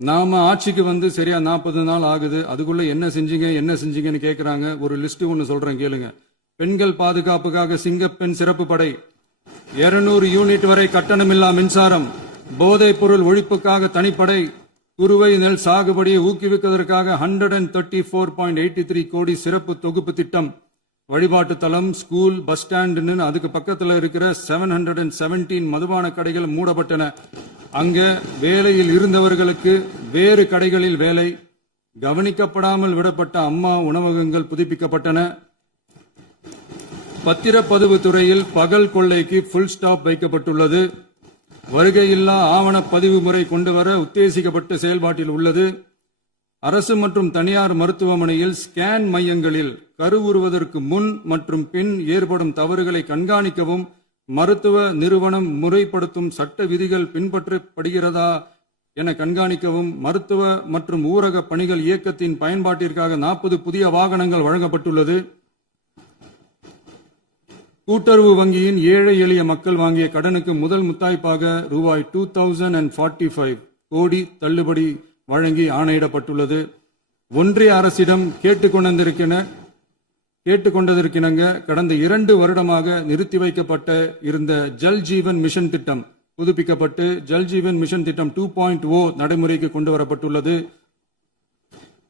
நாம ஆட்சிக்கு வந்து சரியா 40 நாள் ஆகுது. அதுக்குள்ள என்ன செஞ்சீங்கன்னு கேக்குறாங்க. ஒரு லிஸ்ட் ஒன்னு சொல்றேன் கேளுங்க. பெண்கள் பாதுகாப்புக்காக சிங்கப்பெண் சிறப்பு படை, 200 யூனிட் வரை கட்டணமில்லா மின்சாரம், போதைப் பொருள் ஒழிப்புக்காக தனிப்படை, குறுவை நெல் சாகுபடியை ஊக்குவிப்பதற்காக 134.83 கோடி சிறப்பு தொகுப்பு திட்டம், வழிபாட்டு தலம், ஸ்கூல், பஸ் ஸ்டாண்டுன்னு அதுக்கு பக்கத்தில் இருக்கிற 717 மதுபான கடைகள் மூடப்பட்டன. அங்க வேலையில் இருந்தவர்களுக்கு வேறு கடைகளில் வேலை, கவனிக்கப்படாமல் விடப்பட்ட அம்மா உணவகங்கள் புதுப்பிக்கப்பட்டன. பத்திரப்பதிவு துறையில் பகல் கொள்ளைக்கு புல் ஸ்டாப் வைக்கப்பட்டுள்ளது. வருகையில்லா ஆவண பதிவு முறை கொண்டுவர உத்தேசிக்கப்பட்ட செயல்பாட்டில் உள்ளது. அரசு மற்றும் தனியார் மருத்துவமனையில் ஸ்கேன் மையங்களில் கருவுறுவதற்கு முன் மற்றும் பின் ஏற்படும் தவறுகளை கண்காணிக்கவும், மருத்துவ நிறுவனம் முறைப்படுத்தும் சட்ட விதிகள் பின்பற்றப்படுகிறதா என கண்காணிக்கவும், மருத்துவ மற்றும் ஊரக பணிகள் இயக்கத்தின் பயன்பாட்டிற்காக 40 புதிய வாகனங்கள் வழங்கப்பட்டுள்ளது. கூட்டுறவு வங்கியின் ஏழை எளிய மக்கள் வாங்கிய கடனுக்கு முதல் முத்தாய்ப்பாக ரூபாய் 2045 கோடி தள்ளுபடி வழங்கி ஆணையிடப்பட்டுள்ளது. ஒன்றிய அரசிடம் கேட்டுக்கொண்டதற்கிணங்க கடந்த 2 வருடமாக நிறுத்தி வைக்கப்பட்ட இருந்த ஜல் ஜீவன் மிஷன் திட்டம் புதுப்பிக்கப்பட்டு ஜல் ஜீவன் மிஷன் திட்டம் 2.0 நடைமுறைக்கு கொண்டு வரப்பட்டுள்ளது.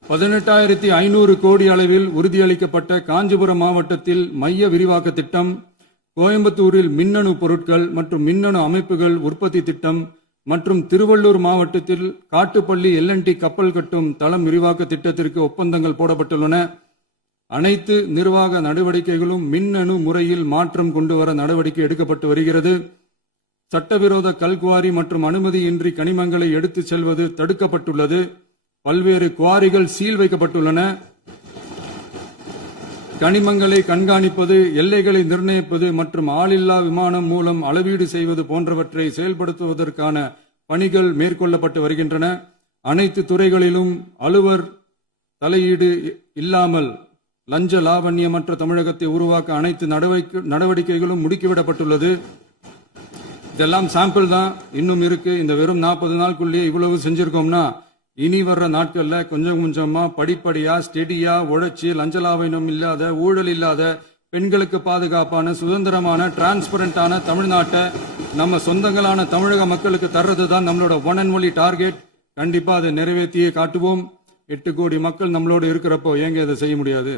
18,500 கோடி அளவில் உறுதியளிக்கப்பட்ட காஞ்சிபுரம் மாவட்டத்தில் மைய விரிவாக்க திட்டம், கோயம்புத்தூரில் மின்னணு பொருட்கள் மற்றும் மின்னணு அமைப்புகள் உற்பத்தி திட்டம் மற்றும் திருவள்ளூர் மாவட்டத்தில் காட்டுப்பள்ளி LNT கப்பல் கட்டும் தளம் விரிவாக்க திட்டத்திற்கு ஒப்பந்தங்கள் போடப்பட்டுள்ளன. அனைத்து நிர்வாக நடவடிக்கைகளும் மின்னணு முறையில் மாற்றம் கொண்டு வர நடவடிக்கை எடுக்கப்பட்டு வருகிறது. சட்டவிரோத கல்குவாரி மற்றும் அனுமதியின்றி கனிமங்களை எடுத்துச் செல்வது தடுக்கப்பட்டுள்ளது. பல்வேறு குவாரிகள் சீல் வைக்கப்பட்டுள்ளன. கனிமங்களை கண்காணிப்பது, எல்லைகளை நிர்ணயிப்பது மற்றும் ஆளில்லா விமானம் மூலம் அளவீடு செய்வது போன்றவற்றை செயல்படுத்துவதற்கான பணிகள் மேற்கொள்ளப்பட்டு வருகின்றன. அனைத்து துறைகளிலும் அலுவலர் தலையீடு இல்லாமல் லஞ்ச லாவண்யமற்ற தமிழகத்தை உருவாக்க அனைத்து நடவடிக்கைகளும் முடுக்கிவிடப்பட்டுள்ளது. இதெல்லாம் சாம்பிள் தான், இன்னும் இருக்கு. இந்த வெறும் 40 நாளுக்குள்ளேயே இவ்வளவு செஞ்சிருக்கோம்னா இனி வர்ற நாட்கள்ல கொஞ்சம் கொஞ்சமா படிப்படியா ஸ்டெடியா உழைச்சி லஞ்சலாவணம் இல்லாத, ஊழல் இல்லாத, பெண்களுக்கு பாதுகாப்பான, சுதந்திரமான, டிரான்ஸ்பரண்டான தமிழ்நாட்டை நம்ம சொந்தங்களான தமிழக மக்களுக்கு தர்றதுதான் நம்மளோட ஒன் அண்ட் ஒன்லி டார்கெட். கண்டிப்பா அதை நிறைவேற்றியே காட்டுவோம். 8 கோடி மக்கள் நம்மளோட இருக்கிறப்போ ஏங்க இதை செய்ய முடியாது?